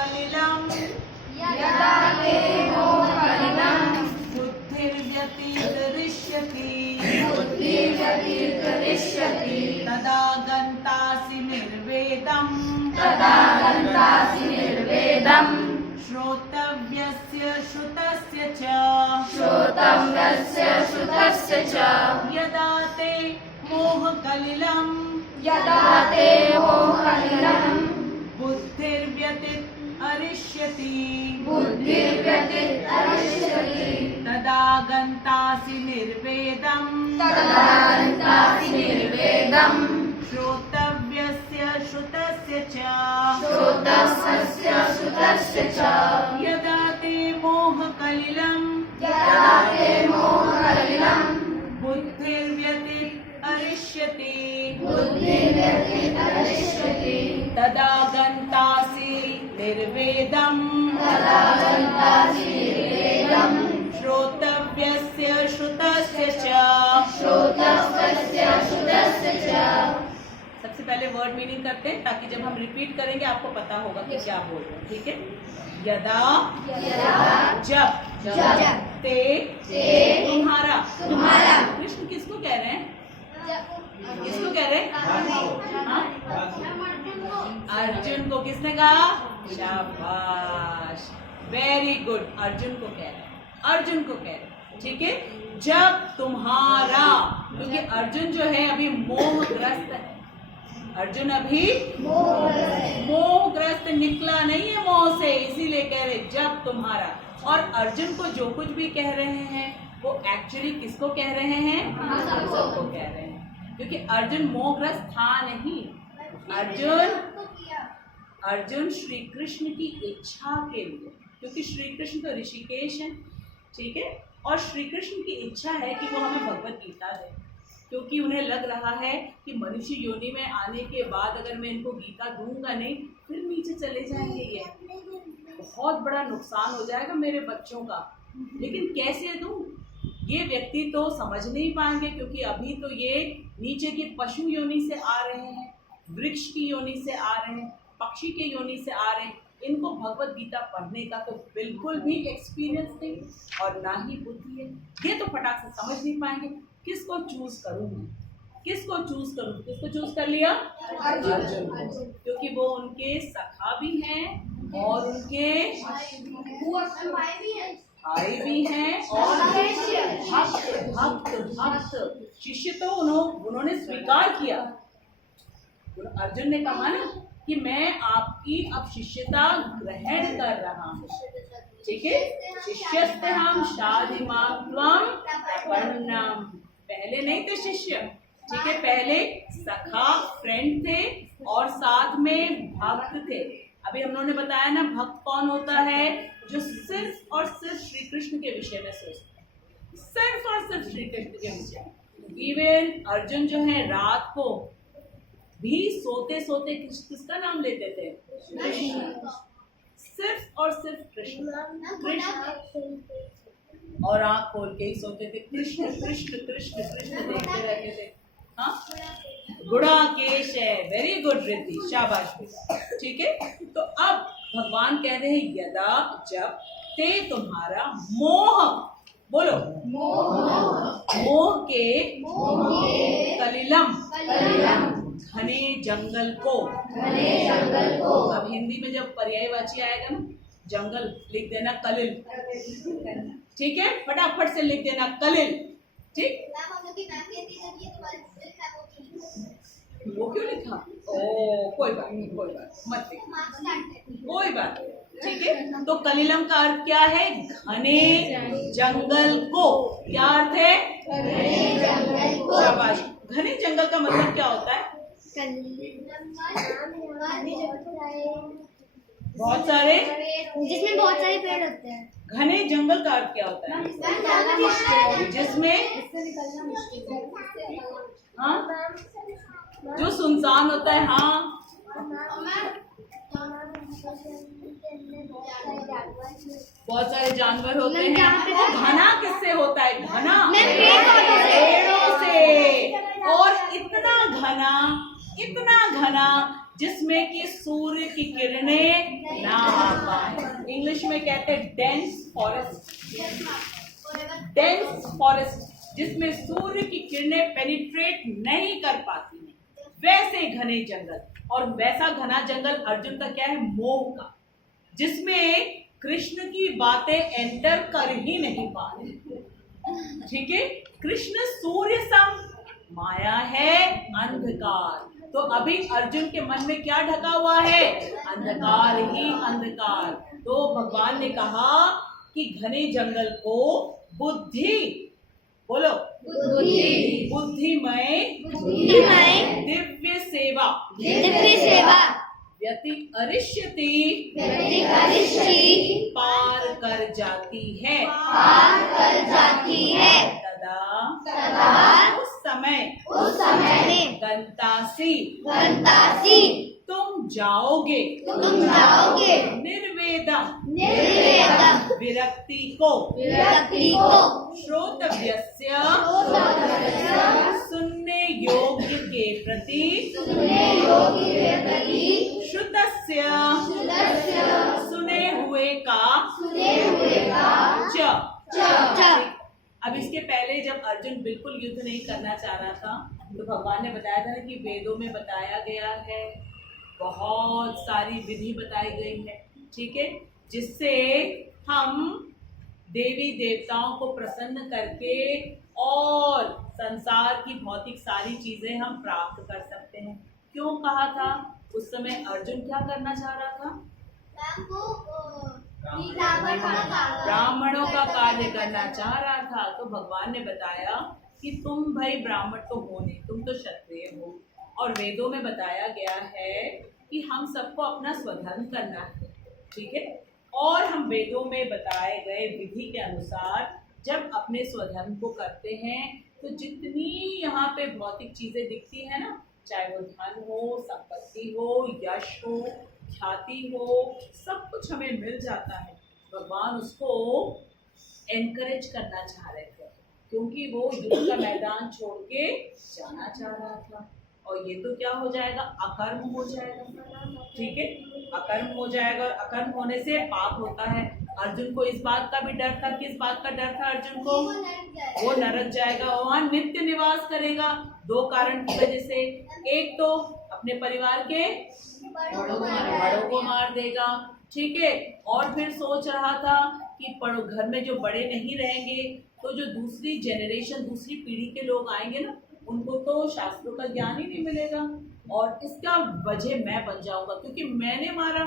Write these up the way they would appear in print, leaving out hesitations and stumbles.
कलिलं यदा ते मोहकलिलं बुद्धिर्व्यतितरिष्यति बुद्धिर्व्यतितरिष्यति तदा गन्तासि निर्वेदम् तदा गन्तासि निर्वेदम् श्रोतव्यस्य श्रुतस्य च श्रोतव्यस्य श्रुतस्य च यदा ते मोहकलिलं यदा ते मोहकलिलं बुद्धिर्व्यतितरिष्यति बुद्धिर्व्यतितरिष्यति तदा गन्तासि निर्वेदम् तदा गन्तासि निर्वेदम् श्रोतव्यस्य श्रुतस्य च श्रोतस्य श्रुतस्य च यदा ते मोहकलिलं यदा ते मोहकलिलं बुद्धिर्व्यतितरिष्यति बुद्धिर्व्यतितरिष्यति तदा गन्तासि निर्वेदम् तदा गन्तासि निर्वेदम् श्रोतव्यस्य श्रुतस्य च श्रोतस्य श्रुतस्य च। सबसे पहले वर्ड मीनिंग करते हैं ताकि जब हम रिपीट करेंगे आपको पता होगा कि क्या बोल रहे हैं। ठीक है। यदा जब ते तुम्हारा कृष्ण किसको कह रहे हैं? किसको कह रहे हैं? हाँ? अर्जुन को। किसने कहा? शाबाश, वेरी गुड। अर्जुन को कह रहे हैं, अर्जुन को कह रहे हैं। ठीक है। जब तुम्हारा, क्योंकि अर्जुन जो है अभी मोहग्रस्त है। अर्जुन अभी मोहग्रस्त निकला नहीं है मोह से, इसीलिए कह रहे जब तुम्हारा। और अर्जुन को जो कुछ भी कह रहे हैं वो एक्चुअली किसको कह रहे हैं? हम सबको कह रहे हैं, क्योंकि अर्जुन मोहग्रस्त था नहीं। अर्जुन श्री कृष्ण की इच्छा के लिए, क्योंकि श्री कृष्ण तो ऋषिकेश है। ठीक है। और श्री कृष्ण की इच्छा है कि वो हमें भगवत गीता दे, क्योंकि उन्हें लग रहा है कि मनुष्य योनि में आने के बाद अगर मैं इनको गीता दूंगा नहीं फिर नीचे चले जाएंगे, ये बहुत बड़ा नुकसान हो जाएगा मेरे बच्चों का। लेकिन कैसे दूं? ये व्यक्ति तो समझ नहीं पाएंगे, क्योंकि अभी तो ये नीचे की पशु योनि से आ रहे हैं, वृक्ष की योनि से आ रहे हैं, पक्षी के योनि से आ रहे हैं। इनको भगवत गीता पढ़ने का तो बिल्कुल भी एक्सपीरियंस नहीं और ना ही बुद्धि है। ये तो फटाक से समझ नहीं पाएंगे। किसको चूज करूं मैं? किसको चूज करूं? किसको चूज कर लिया? अर्जुन को, क्योंकि वो उनके सखा भी हैं और उनके भाई भी हैं और भक्त शिष्य तो उन्होंने स्वीकार किया। अर्जुन ने कहा ना कि मैं आपकी अब शिष्यता ग्रहण कर रहा हूँ। ठीक है। शिष्यस्तेहं शाधीमां त्वं प्रपन्नम्। पहले नहीं थे शिष्य। ठीक है। पहले सखा फ्रेंड थे और साथ में भक्त थे। अभी हम लोगों ने बताया ना, भक्त कौन होता है? जो सिर्फ और सिर्फ श्री कृष्ण के विषय में सोचता है, सिर्फ और सिर्फ श्री कृष्ण के विषय में। इवन अर्जुन जो है रात को भी सोते सोते किसका नाम लेते थे? कृष्ण। सिर्फ और सिर्फ कृष्ण। और आंख खोल के ही सोते थे, कृष्ण कृष्ण कृष्ण कृष्ण देखते रहते थे। हाँ, गुणाकेश है। वेरी गुड रिद्धि, शाबाश। ठीक है। तो अब भगवान कह रहे हैं यदा जब ते तुम्हारा मोह, बोलो मोह के कलिलम घने जंगल को। अब हिंदी में जब पर्यायवाची आएगा ना, जंगल लिख देना कलिल। ठीक है। फटाफट से लिख देना कलिल। ठीक। वो क्यों लिखा? ओ कोई बात नहीं, कोई बात मत लिख, कोई बात। ठीक है। तो कलिलम का अर्थ क्या है? घने जंगल को। क्या अर्थ है? शाबाश। घने जंगल का मतलब क्या होता है? बहुत सारे, जिसमें बहुत सारे पेड़ होते हैं। घने जंगल का अर्थ क्या होता है? जिसमें हाँ जो सुनसान होता है। हाँ, बहुत सारे जानवर होते हैं। और घना किससे होता है? घना पेड़ों से। और इतना घना जिसमें कि सूर्य की किरणें ना आ घनकाय, इंग्लिश में कहते हैं डेंस फॉरेस्ट, डेंस फॉरेस्ट जिसमें सूर्य की किरणें पेनिट्रेट नहीं कर पाती हैं, वैसे घने जंगल। और वैसा घना जंगल अर्जुन का क्या है, मोह का, जिसमें कृष्ण की बातें एंटर कर ही नहीं पा रहे। ठीक है, कृष्ण सूर्य सम, माया है अंधकार। तो अभी अर्जुन के मन में क्या ढका हुआ है, अंधकार ही अंधकार। तो भगवान ने कहा कि घने जंगल को बुद्धि, बोलो बुद्धिमय दिव्य सेवा व्यति अरिष्यति पार कर जाती है, तदा उस समय गंतासी तुम जाओगे निर्वेदम विरक्ति को श्रोतव्यस्य सुनने योग्य के प्रति श्रुतस्य सुने हुए का च। अब इसके पहले जब अर्जुन बिल्कुल युद्ध नहीं करना चाह रहा था तो भगवान ने बताया था ना कि वेदों में बताया गया है, बहुत सारी विधि बताई गई है, ठीक है, जिससे हम देवी देवताओं को प्रसन्न करके और संसार की भौतिक सारी चीजें हम प्राप्त कर सकते हैं। क्यों कहा था? उस समय अर्जुन क्या करना चाह रहा था? ब्राह्मणों का कार्य करना चाह रहा था। तो भगवान ने बताया कि तुम भाई ब्राह्मण तो हो नहीं, तुम तो क्षत्रिय हो, और वेदों में बताया गया है कि हम सबको अपना स्वधर्म करना है, ठीक है, और हम वेदों में बताए गए विधि के अनुसार जब अपने स्वधर्म को करते हैं तो जितनी यहाँ पे भौतिक चीजें दिखती है ना, चाहे वो धन हो, संपत्ति हो, यश हो, ख्याति हो, सब कुछ हमें मिल जाता है। भगवान उसको एनकरेज करना चाह रहे थे क्योंकि वो युद्ध का मैदान छोड़ के जाना चाह रहा था, और ये तो क्या हो जाएगा, अकर्म हो जाएगा, ठीक है, अकर्म हो जाएगा, और अकर्म होने से पाप होता है। अर्जुन को इस बात का भी डर था, किस बात का डर था अर्जुन को? वो नरक जाएगा, वहां नित्य निवास करेगा। दो कारण की वजह से, एक तो अपने परिवार के बड़ों को मार देगा, ठीक है, और फिर सोच रहा था कि घर में जो बड़े नहीं रहेंगे तो जो दूसरी जनरेशन, दूसरी पीढ़ी के लोग आएंगे ना, उनको तो शास्त्रों का ज्ञान ही नहीं मिलेगा, और इसका वजह मैं बन जाऊंगा क्योंकि मैंने मारा,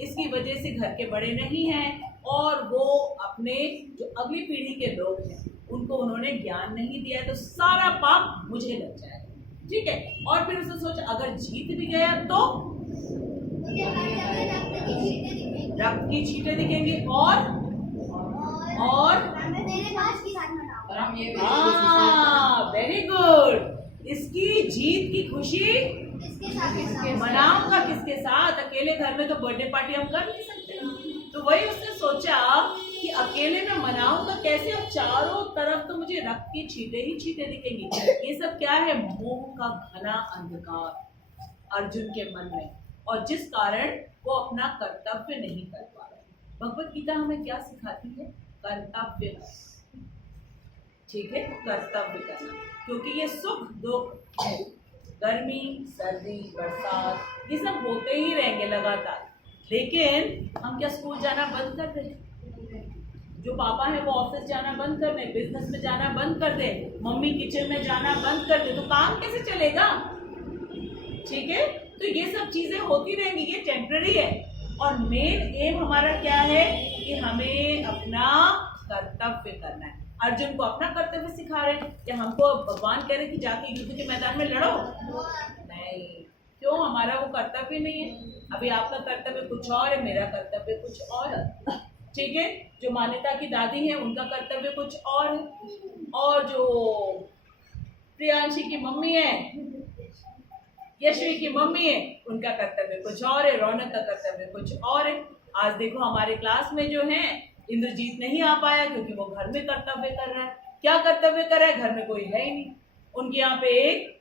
इसकी वजह से घर के बड़े नहीं हैं और वो अपने जो अगली पीढ़ी के लोग हैं उनको उन्होंने ज्ञान नहीं दिया है, तो सारा पाप मुझे लग जाएगा, ठीक है। और फिर उसने सोचा अगर जीत भी गया तो रक्त की छींटें दिखेंगी, और वेरी गुड, इसकी जीत की खुशी मनाऊंगा किसके साथ? अकेले घर में तो बर्थडे पार्टी हम कर नहीं सकते, तो वही उसने सोचा कि अकेले में मनाऊंगा कैसे, और चारों तरफ तो मुझे रक्त की छींटें ही छींटें दिखेंगी। ये सब क्या है? मोह का घना अंधकार अर्जुन के मन में, और जिस कारण वो अपना कर्तव्य नहीं कर पा रहे। भगवत गीता हमें क्या सिखाती है? कर्तव्य, ठीक है, कर्तव्य करना, क्योंकि ये सुख दुख, गर्मी सर्दी बरसात, ये सब होते ही रहेंगे लगातार, लेकिन हम क्या स्कूल जाना बंद कर दें? जो पापा है वो ऑफिस जाना बंद कर दे, बिजनेस में जाना बंद कर दे, मम्मी किचन में जाना बंद कर दे, तो काम कैसे चलेगा? ठीक है, तो ये सब चीजें होती रहेंगी, ये टेम्पररी है, और मेन एम हमारा क्या है कि हमें अपना कर्तव्य करना है। अर्जुन को अपना कर्तव्य सिखा रहे हैं, या हमको भगवान कह रहे हैं कि जाके युद्ध के मैदान में लड़ो? नहीं, क्यों? हमारा वो कर्तव्य नहीं है। अभी आपका कर्तव्य कुछ और है, मेरा कर्तव्य कुछ और है, ठीक है। जो मान्यता की दादी है उनका कर्तव्य कुछ और है, और जो प्रियांशी की मम्मी है, यशवी की मम्मी है, उनका कर्तव्य कुछ और है, रौनक का कर्तव्य कुछ और है। आज देखो हमारे क्लास में जो है इंद्रजीत नहीं आ पाया क्योंकि वो घर में कर्तव्य कर रहा है। क्या कर्तव्य कर रहा है? घर में कोई है ही नहीं, उनके यहाँ पे एक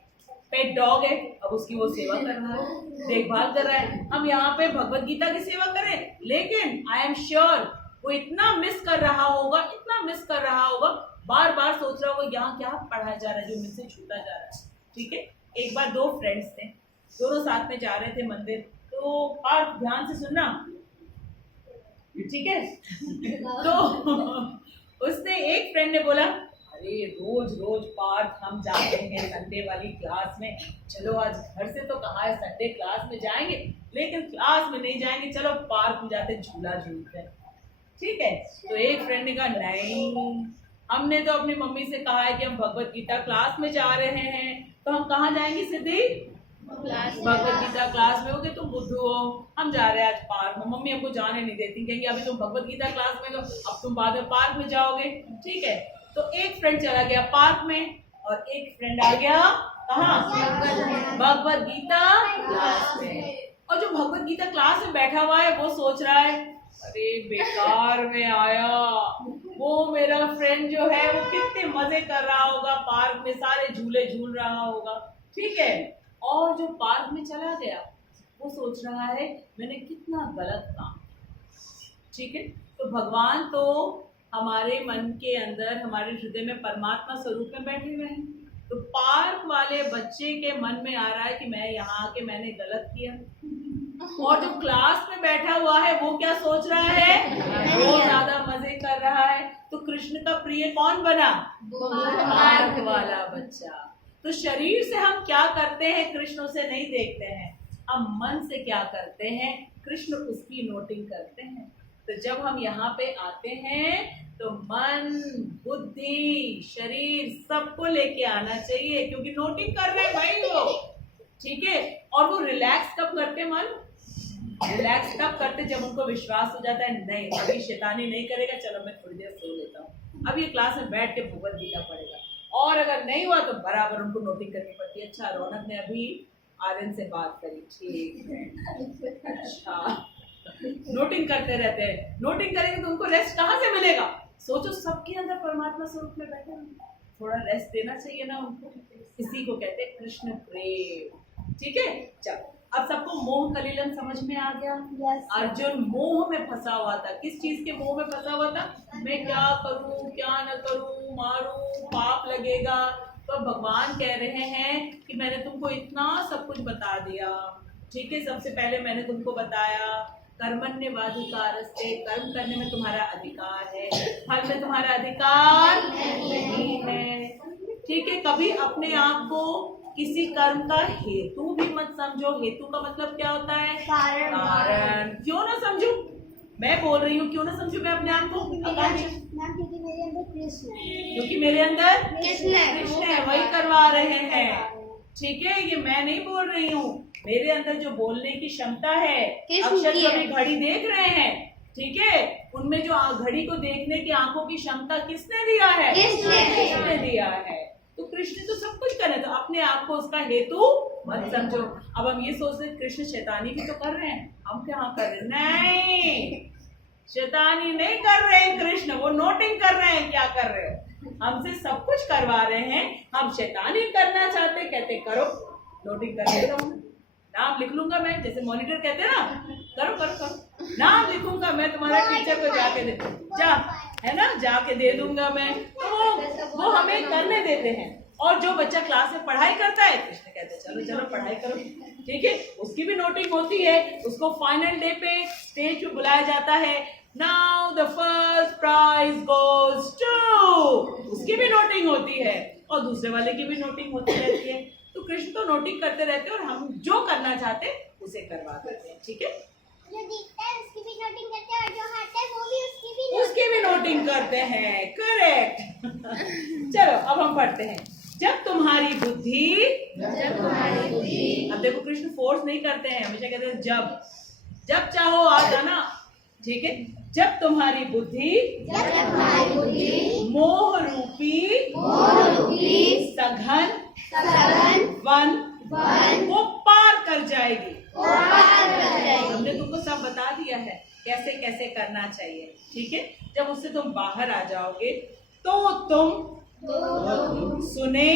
पेट डॉग है, अब उसकी वो सेवा कर रहा है, देखभाल कर रहा है। हम यहाँ पे भगवत गीता की सेवा करें, लेकिन आई एम श्योर वो इतना मिस कर रहा होगा, इतना मिस कर रहा होगा, बार बार सोच रहा होगा यहाँ क्या पढ़ाया जा रहा है जो मुझसे छूटा जा रहा है। ठीक है, एक बार दो फ्रेंड्स थे, दोनों साथ में जा रहे थे मंदिर। तो आप ध्यान से सुनना, ठीक है। तो उसने एक फ्रेंड ने बोला, अरे रोज रोज पार्क हम जाते हैं संडे वाली क्लास में, चलो आज घर से तो कहा है संडे क्लास में जाएंगे, लेकिन क्लास में नहीं जाएंगे, चलो पार्क में जाते झूला झूलते हैं। ठीक है, तो एक फ्रेंड ने कहा नहीं, हमने तो अपनी मम्मी से कहा है कि हम भगवत गीता क्लास में जा रहे हैं, तो हम कहाँ जाएंगे सिद्धि? भगवत गीता क्लास में। होगे तुम बुद्धू हो, हम जा रहे हैं आज पार्क में, मम्मी हमको जाने नहीं देती, कहेंगे अभी तुम भगवत गीता क्लास में हो, अब तुम बाद में पार्क में जाओगे। ठीक है, तो एक फ्रेंड चला गया पार्क में और एक फ्रेंड आ गया कहाँ? भगवत गीता क्लास में। और जो भगवत गीता क्लास में बैठा हुआ है वो सोच रहा है, अरे बेकार में आया, वो मेरा फ्रेंड जो है वो कितने मजे कर रहा होगा, पार्क में सारे झूले झूल रहा होगा। ठीक है, और जो पार्क में चला गया वो सोच रहा है मैंने कितना गलत काम। ठीक है, तो भगवान तो हमारे मन के अंदर, हमारे हृदय में परमात्मा स्वरूप में बैठे हुए हैं। तो पार्क वाले बच्चे के मन में आ रहा है कि मैं यहाँ आके मैंने गलत किया, और जो क्लास में बैठा हुआ है वो क्या सोच रहा है? वो ज्यादा मजे कर रहा है। तो कृष्ण का प्रिय कौन बना? पार्क वाला बच्चा। तो शरीर से हम क्या करते हैं कृष्ण उसे नहीं देखते हैं, हम मन से क्या करते हैं कृष्ण उसकी नोटिंग करते हैं। तो जब हम यहाँ पे आते हैं तो मन, बुद्धि, शरीर सबको लेके आना चाहिए, क्योंकि नोटिंग कर रहे हैं भाई वो। ठीक है, और वो रिलैक्स कब करते मन? रिलैक्स तब करते जब उनको विश्वास हो जाता है नहीं अभी शैतानी नहीं करेगा, चलो मैं थोड़ी देर सो लेता हूँ, अब ये क्लास में बैठ के भगवत गीता पढ़ेगा। और अगर नहीं हुआ तो बराबर उनको नोटिंग करनी पड़ती है। अच्छा, रौनक ने अभी आर्यन से बात करी, ठीक है, अच्छा, नोटिंग करते रहते हैं। नोटिंग करेंगे तो उनको रेस्ट कहाँ से मिलेगा? सोचो सबके अंदर परमात्मा स्वरूप में बैठे हैं, थोड़ा रेस्ट देना चाहिए ना उनको। इसी को कहते हैं कृष्ण प्रेम। ठीक है, चलो अब सबको मोह कलीलन समझ में आ गया। अर्जुन मोह में फंसा हुआ था। किस चीज के मोह में फंसा हुआ था? मैं क्या करूं, क्या न करूं, मारूं, पाप लगेगा। तो भगवान कह रहे हैं कि मैंने तुमको इतना सब कुछ बता दिया। ठीक है, सबसे पहले मैंने तुमको बताया कर्मण्येवाधिकारस्ते, कर्म करने में तुम्हारा अधिकार है, फल में तुम्हारा अधिकार नहीं है। ठीक है, कभी अपने आप को किसी कर्म का हेतु भी मत समझो। हेतु का मतलब क्या होता है? कारण। क्यों ना समझू? मैं बोल रही हूँ क्यों ना समझू मैं अपने आप को? क्योंकि मेरे अंदर कृष्ण है, क्योंकि मेरे अंदर कृष्ण है, वही करवा रहे हैं। ठीक है, ये मैं नहीं बोल रही हूँ, मेरे अंदर जो बोलने की क्षमता है, अक्षर जो अभी घड़ी देख रहे हैं, ठीक है, उनमें जो घड़ी को देखने की आंखों की क्षमता किसने दिया है? कृष्ण ने दिया है। तो कृष्ण तो सब कुछ करे, तो अपने आप को उसका हेतु मत समझो। अब हम ये सोचते कृष्ण शैतानी भी तो कर रहे हैं, हम क्या कर रहे हैं? नहीं, शैतानी नहीं कर रहे हैं कृष्ण, वो नोटिंग कर रहे हैं क्या कर रहे हो। हमसे सब कुछ करवा रहे हैं, हम शैतानी करना चाहते, कहते करो, नोटिंग कर लेता हूँ, नाम लिख लूंगा मैं, जैसे मॉनिटर कहते हैं ना, करो करो करो, नाम लिखूंगा मैं, तुम्हारा टीचर को जाके दे जा, है ना, जाके दे दूंगा मैं। तो वो हमें करने देते हैं। और जो बच्चा क्लास में पढ़ाई करता है, कृष्ण कहते हैं चलो चलो पढ़ाई करो। ठीक है, उसकी भी नोटिंग होती है, उसको फाइनल डे पे स्टेज पे बुलाया जाता है, now the first prize goes to, उसकी भी नोटिंग होती है और दूसरे वाले की भी नोटिंग होती रहती है। तो कृष्ण तो नोटिंग करते रहते हैं और हम जो करना चाहते हैं उसे करवा देते हैं। ठीक है, जो दिखता है उसकी भी नोटिंग करते हैं और जो हारता है वो भी उसकी भी नोटिंग करते हैं। करेक्ट। चलो अब हम पढ़ते हैं। जब तुम्हारी बुद्धि, अब देखो कृष्ण फोर्स नहीं करते हैं, हमेशा कहते हैं जब चाहो आ जाना। ठीक है, जब तुम्हारी बुद्धि मोह रूपी सघन वन वो पार कर जाएगी। हमने तुमको सब बता दिया है कैसे कैसे करना चाहिए। ठीक है, जब उससे तुम बाहर आ जाओगे तो तुम सुने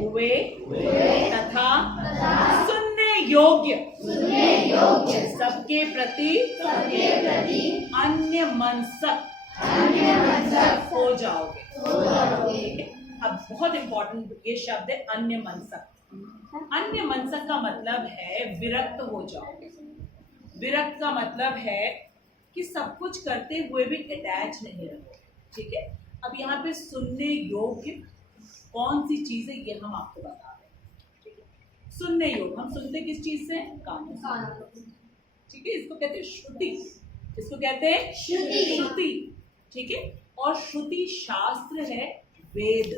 हुए तथा सुनने योग्य सबके प्रति अन्य मनसक हो जाओगे। अब बहुत इंपॉर्टेंट ये शब्द है अन्य मनसक। अन्य मनसक का मतलब है विरक्त हो जाओगे। विरक्त का मतलब है कि सब कुछ करते हुए भी अटैच नहीं रहोगे। ठीक है, अब यहाँ पे सुनने योग्य कौन सी चीज है ये हम आपको बता रहे हैं। ठीक है, सुनने योग्य हम सुनते किस चीज से? कान से। ठीक है, इसको कहते हैं श्रुति। इसको कहते हैं श्रुति। ठीक है, और श्रुति शास्त्र है वेद।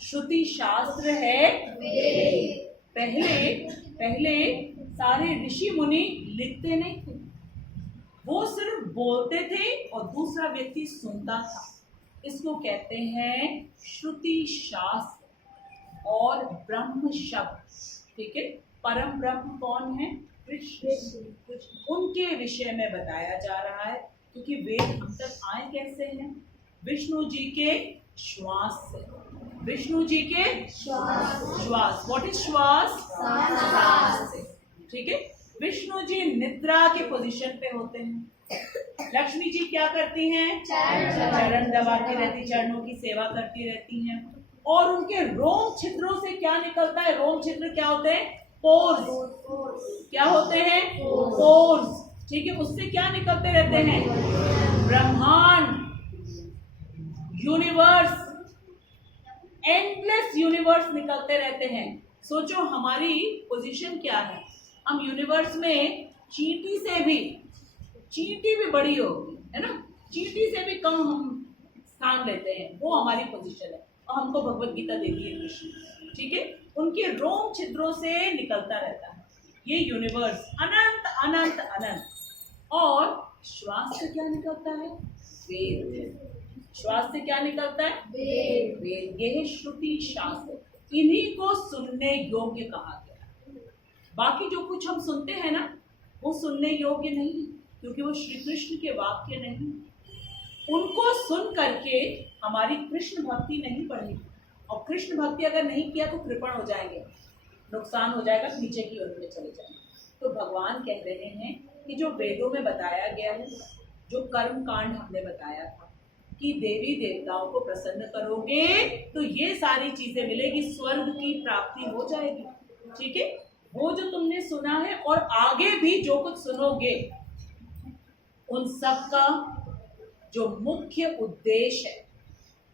श्रुति शास्त्र है पहले सारे ऋषि मुनि लिखते नहीं थे, वो सिर्फ बोलते थे और दूसरा व्यक्ति सुनता था। इसको कहते हैं श्रुति शास्त्र और ब्रह्म शब्द। ठीक है, परम ब्रह्म कौन है? कृष्ण। उनके विषय में बताया जा रहा है, क्योंकि वेद हम तक आए कैसे हैं? विष्णु जी के श्वास से। विष्णु जी के श्वास। व्हाट इज श्वास? सांस से। ठीक है, विष्णु जी निद्रा के पोजीशन पे होते हैं। लक्ष्मी जी क्या करती हैं? चरण दबाती रहती, चरणों की सेवा करती रहती हैं। और उनके रोम छिद्रों से क्या निकलता है? रोम छिद्र क्या होते हैं? पोर्स। क्या होते हैं? पोर्स। ठीक है, उससे क्या निकलते रहते हैं? ब्रह्मांड, यूनिवर्स, एंडलेस यूनिवर्स निकलते रहते हैं। सोचो हमारी पोजीशन क्या है? हम यूनिवर्स में चींटी भी बड़ी होगी, है ना? चींटी से भी कम हम स्थान लेते हैं, वो हमारी पोजीशन है। और हमको भगवत गीता देती है कृष्ण। ठीक है, उनके रोम छिद्रों से निकलता रहता है ये यूनिवर्स, अनंत अनंत अनंत। और श्वास से क्या निकलता है? वेद। श्वास से क्या निकलता है? वेद। ये है श्रुति शास्त्र। इन्हीं को सुनने योग्य कहा गया। बाकी जो कुछ हम सुनते हैं ना, वो सुनने योग्य नहीं, क्योंकि वो श्री कृष्ण के वाक्य नहीं। उनको सुन करके हमारी कृष्ण भक्ति नहीं बढ़ेगी, और कृष्ण भक्ति अगर नहीं किया तो कृपण हो जाएंगे, नुकसान हो जाएगा, नीचे की ओर में चले जाएंगे। तो भगवान कह रहे हैं कि जो वेदों में बताया गया है, जो कर्म कांड हमने बताया था कि देवी देवताओं को प्रसन्न करोगे तो ये सारी चीजें मिलेगी, स्वर्ग की प्राप्ति हो जाएगी। ठीक है, वो जो तुमने सुना है और आगे भी जो कुछ सुनोगे, उन सब का जो मुख्य उद्देश्य है,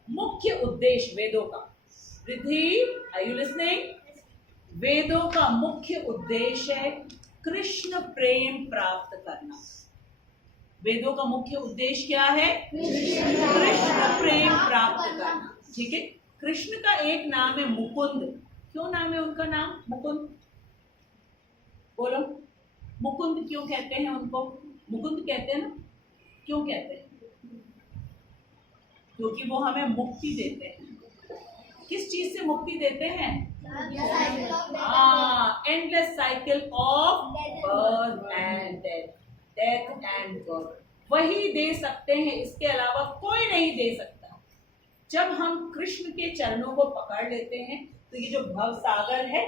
मुख्य उद्देश्य वेदों का, रिद्धि आर यू लिसनिंग? वेदों का मुख्य उद्देश्य है कृष्ण प्रेम प्राप्त करना। वेदों का मुख्य उद्देश्य क्या है? कृष्ण प्रेम प्राप्त करना। ठीक है, कृष्ण का एक नाम है मुकुंद। क्यों नाम है उनका नाम मुकुंद? बोलो, मुकुंद क्यों कहते हैं उनको? मुकुंद कहते हैं ना, क्यों कहते हैं? क्योंकि वो हमें मुक्ति देते हैं। किस चीज से मुक्ति देते हैं? Endless cycle of birth and death, death and birth, वही दे सकते हैं, इसके अलावा कोई नहीं दे सकता। जब हम कृष्ण के चरणों को पकड़ लेते हैं तो ये जो भव सागर है,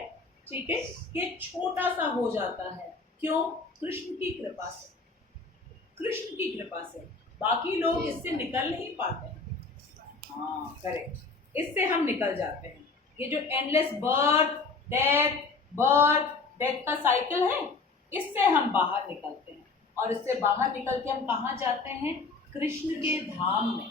ठीक है, ये छोटा सा हो जाता है। क्यों? कृष्ण की कृपा से। कृष्ण की कृपा से बाकी लोग इससे निकल नहीं पाते हैं। हाँ करेक्ट, इससे हम निकल जाते हैं। ये जो एंडलेस बर्थ डेथ का साइकिल है, इससे हम बाहर निकलते हैं। और इससे बाहर निकल के हम कहाँ जाते हैं? कृष्ण के धाम में,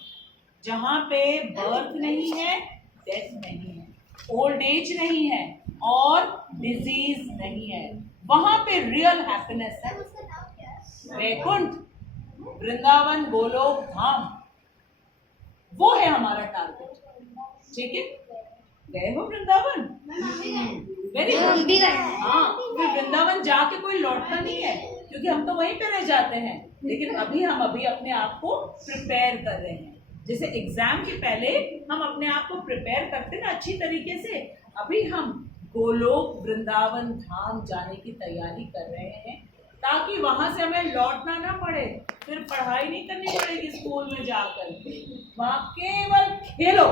जहाँ पे बर्थ नहीं है, डेथ नहीं है, ओल्ड एज नहीं है और डिजीज नहीं है। वहां पे रियल हैप्पीनेस है। वैकुंठ, वृंदावन, गोलोक धाम, वो है हमारा टारगेट। ठीक है, गए हो वृंदावन? Very good. हाँ, फिर वृंदावन जाके कोई लौटता नहीं है, क्योंकि हम तो वहीं पे रह जाते हैं। लेकिन अभी हम अपने आप को प्रिपेयर कर रहे हैं। जैसे एग्जाम के पहले हम अपने आप को प्रिपेयर करते ना अच्छी तरीके से, अभी हम गोलोक वृंदावन धाम जाने की तैयारी कर रहे हैं, ताकि वहां से हमें लौटना ना पड़े, फिर पढ़ाई नहीं करनी पड़ेगी स्कूल में जाकर के, वहां केवल खेलो।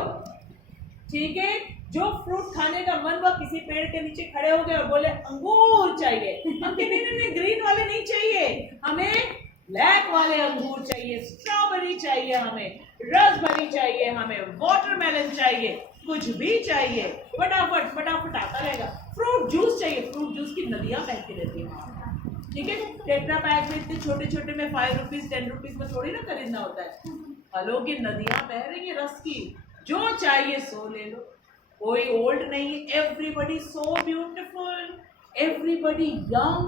ठीक है, जो फ्रूट खाने का मन हुआ, किसी पेड़ के नीचे खड़े हो गए और बोले अंगूर चाहिए, हम कहते नहीं, ग्रीन वाले नहीं चाहिए, हमें ब्लैक वाले अंगूर चाहिए, स्ट्रॉबेरी चाहिए, हमें रसबेरी चाहिए, हमें वाटरमेलन चाहिए, कुछ भी चाहिए, फटाफट फटाफट आता रहेगा। फ्रूट जूस चाहिए, फ्रूट जूस की नदियां बहती रहती है वहाँ, ठीक है। टेट्रा पैक में इतने छोटे छोटे में 5 रुपीज 10 रुपीज में थोड़ी ना खरीदना होता है, फलों की नदियां बह रही है रस की, जो चाहिए सो ले लो, कोई ओल्ड नहीं है, everybody so beautiful, everybody young,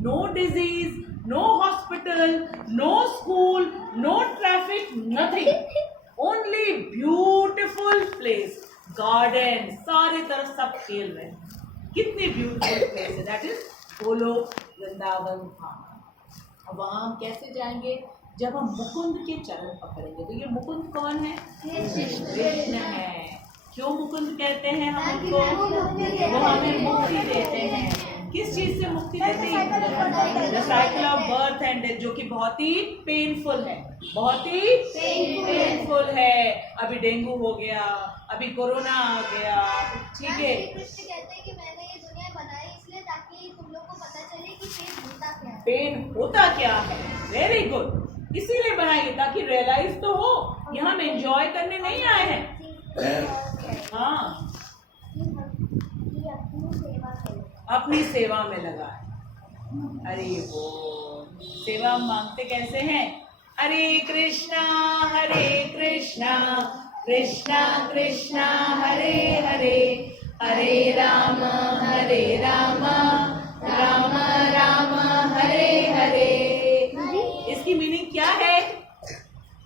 no disease, no hospital, no school, no traffic, nothing, only beautiful place, garden, सारे तरफ सब खेल रहे हैं, कितनी ब्यूटीफुल प्लेस है, दैट इज गोलोक वृंदावन धाम। अब वहाँ हम कैसे जाएंगे? जब हम मुकुंद के चरण पकड़ेंगे। तो ये मुकुंद कौन है? कृष्ण है। क्यों मुकुंद कहते हैं हम उनको? वो हमें मुक्ति देते हैं। किस चीज से मुक्ति देते हैं? The cycle of birth and death, जो कि बहुत ही पेनफुल है, बहुत ही पेनफुल है। अभी डेंगू हो गया, अभी कोरोना आ गया, ठीक है। कृष्ण कहते हैं कि मैंने ये दुनिया बनाई इसलिए ताकि तुम लोग को पता चले कि पेन होता क्या है। पेन होता क्या है, वेरी गुड, इसीलिए बनाइए ताकि रियलाइज तो हो, यहाँ हम एंजॉय करने नहीं आए हैं। हाँ, अपनी सेवा में लगाए। अरे वो सेवा मांगते कैसे हैं? हरे कृष्णा कृष्णा कृष्णा हरे हरे, हरे राम राम राम हरे हरे। इसकी मीनिंग क्या है?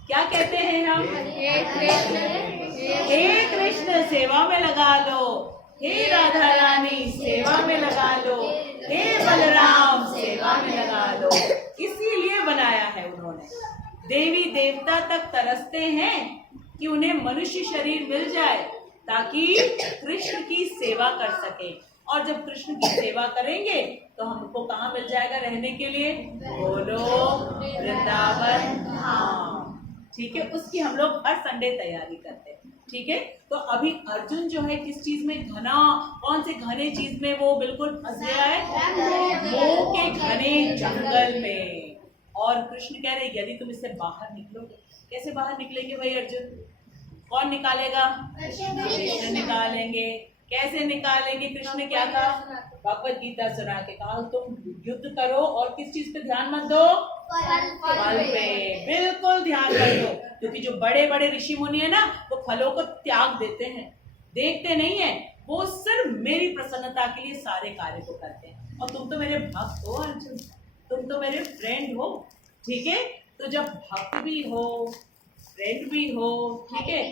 क्या कहते हैं हम? हे कृष्ण सेवा में लगा लो, हे राधा रानी सेवा में लगा लो, हे बलराम सेवा में लगा लो। इसीलिए बनाया है उन्होंने। देवी देवता तक तरसते हैं कि उन्हें मनुष्य शरीर मिल जाए ताकि कृष्ण की सेवा कर सके, और जब कृष्ण की सेवा करेंगे तो हमको कहाँ मिल जाएगा रहने के लिए? गोलोक वृंदावन धाम, ठीक है। उसकी हम लोग हर संडे तैयारी करते हैं, ठीक है। तो अभी अर्जुन जो है किस चीज में घना, कौन से घने चीज में वो बिल्कुल फंस गया है? मोह के घने जंगल में। और कृष्ण कह रहे यदि तुम इससे बाहर निकलोगे, कैसे बाहर निकलेंगे भाई अर्जुन? कौन निकालेगा? कृष्ण निकालेंगे। कैसे निकालेंगे? कृष्ण ने क्या कहा? भगवत गीता सुना के कहा तुम युद्ध करो और किस चीज पे ध्यान मत दो? फल पे बिल्कुल ध्यान रख दो, क्योंकि जो बड़े बड़े ऋषि मुनि है ना, वो फलों को त्याग देते हैं, देखते नहीं है, वो सिर्फ मेरी प्रसन्नता के लिए सारे कार्य को करते हैं। और तुम तो मेरे भक्त हो अर्जुन, तुम तो मेरे फ्रेंड हो, ठीक है। तो जब भक्त भी हो, फ्रेंड भी हो, ठीक है,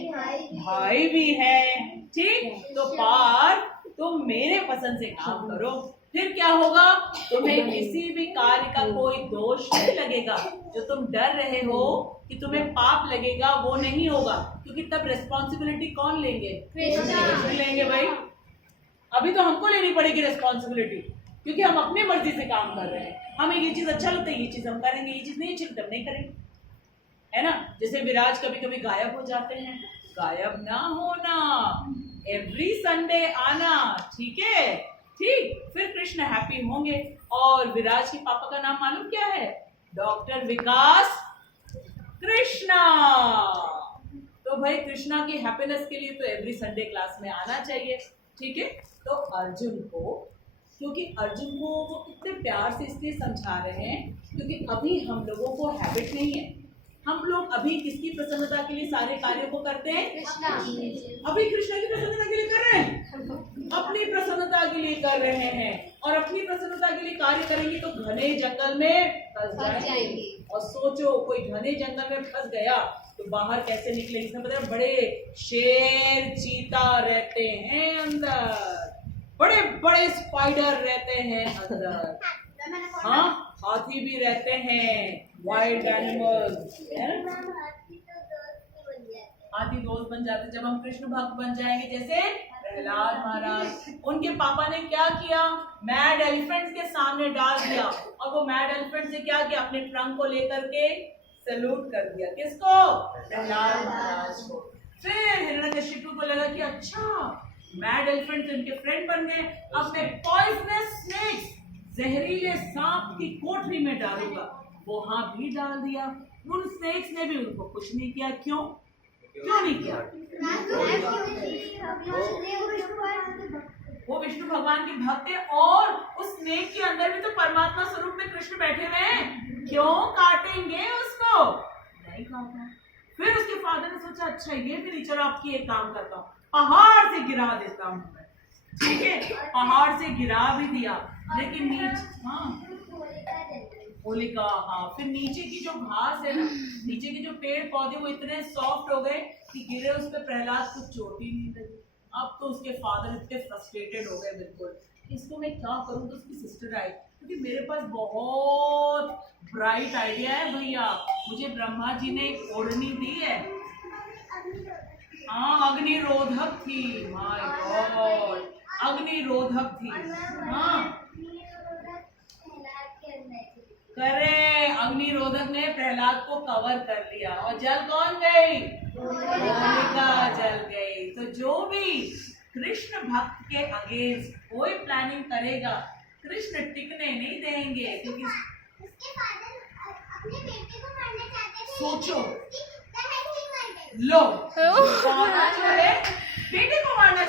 भाई भी है, ठीक, तो पार तुम मेरे पसंद से काम करो, फिर क्या होगा? तुम्हें किसी भी कार्य का कोई दोष नहीं लगेगा। जो तुम डर रहे हो कि तुम्हें पाप लगेगा, वो नहीं होगा, क्योंकि तब रिस्पॉन्सिबिलिटी कौन लेंगे? कृष्ण लेंगे भाई। अभी तो हमको लेनी पड़ेगी रिस्पॉन्सिबिलिटी, क्योंकि हम अपनी मर्जी से काम कर रहे हैं। हमें ये चीज अच्छा लगता है, ये चीज हम करेंगे, ये चीज नहीं अच्छी लगता नहीं करेंगे, है ना। जैसे विराज कभी कभी गायब हो जाते हैं, गायब ना होना, एवरी संडे आना, ठीक है, ठीक। फिर कृष्ण हैप्पी होंगे। और विराज के पापा का नाम मालूम क्या है? डॉक्टर विकास कृष्णा। तो भाई कृष्णा की हैप्पीनेस के लिए तो एवरी संडे क्लास में आना चाहिए, ठीक है। तो अर्जुन को, क्योंकि अर्जुन को वो इतने प्यार से इसलिए समझा रहे हैं क्योंकि अभी हम लोगों को हैबिट नहीं है। हम लोग अभी किसकी प्रसन्नता के लिए सारे कार्यों को करते हैं? अभी कृष्ण की प्रसन्नता के लिए कर रहे हैं, अपनी प्रसन्नता के लिए कर रहे हैं। और अपनी प्रसन्नता के लिए कार्य करेंगे तो घने जंगल में फंस जाएंगे। और सोचो कोई घने जंगल में फंस गया तो बाहर कैसे निकले? इसमें पता है बड़े शेर चीता रहते हैं अंदर, बड़े बड़े स्पाइडर रहते हैं अंदर, हाँ, हाथी भी रहते हैं, वाइल्ड एनिमल्स। हाथी दोस्त बन जाते जब हम कृष्ण भक्त बन जाएंगे। जैसे प्रहलाद महाराज, उनके पापा ने क्या किया? मैड एलिफेंट्स के सामने डाल दिया, और वो मैड एलिफेंट से क्या किया? अपने ट्रंक को लेकर के सैल्यूट कर दिया। किसको? प्रहलाद महाराज को। फिर हिरण्यकशिपु को लगा कि अच्छा मैड एलिफेंट उनके फ्रेंड बन गए, अब मैं पॉइजनस स्नेक्स जहरीले सांप की कोठरी में डालूंगा। वहां भी डाल दिया। उन स्नेक्स ने भी उनको कुछ नहीं किया। क्यों नहीं किया? वो विष्णु भगवान के भक्त है और उस स्नेक के अंदर भी तो परमात्मा स्वरूप में कृष्ण बैठे हुए हैं, क्यों काटेंगे उसको? नहीं काटा। फिर उसके फादर ने सोचा अच्छा ये भी नहीं, चलो आपकी एक काम करता हूँ, पहाड़ से गिरा देता हूँ मैं। ठीक है, पहाड़ से गिरा भी दिया, लेकिन नीचे होलिका, हाँ, फिर नीचे की जो घास है ना, नीचे के जो पेड़ पौधे वो इतने सॉफ्ट हो गए कि गिरे उस पर प्रहलाद को चोट ही नहीं लगी। अब तो उसके फादर इतने फ्रस्ट्रेटेड हो गए, बिल्कुल इसको मैं क्या करूँ। तो उसकी सिस्टर आई, क्योंकि मेरे पास बहुत ब्राइट आइडिया है भैया, मुझे ब्रह्मा जी ने एक ओढ़नी दी है। हाँ, अग्निरोधक थी, माय गॉड, अग्निरोधक थी। हाँ करे, अग्निरोधक ने प्रहलाद को कवर कर लिया और जल कौन गई? होलिका जल गई। तो जो भी कृष्ण भक्त के अगेंस्ट कोई प्लानिंग करेगा, कृष्ण टिकने नहीं देंगे, क्योंकि उसके फादर अपने बेटे को मारना चाहते थे। सोचो, उसकी the head ही मार गए। लो, जो है बेटे को मारना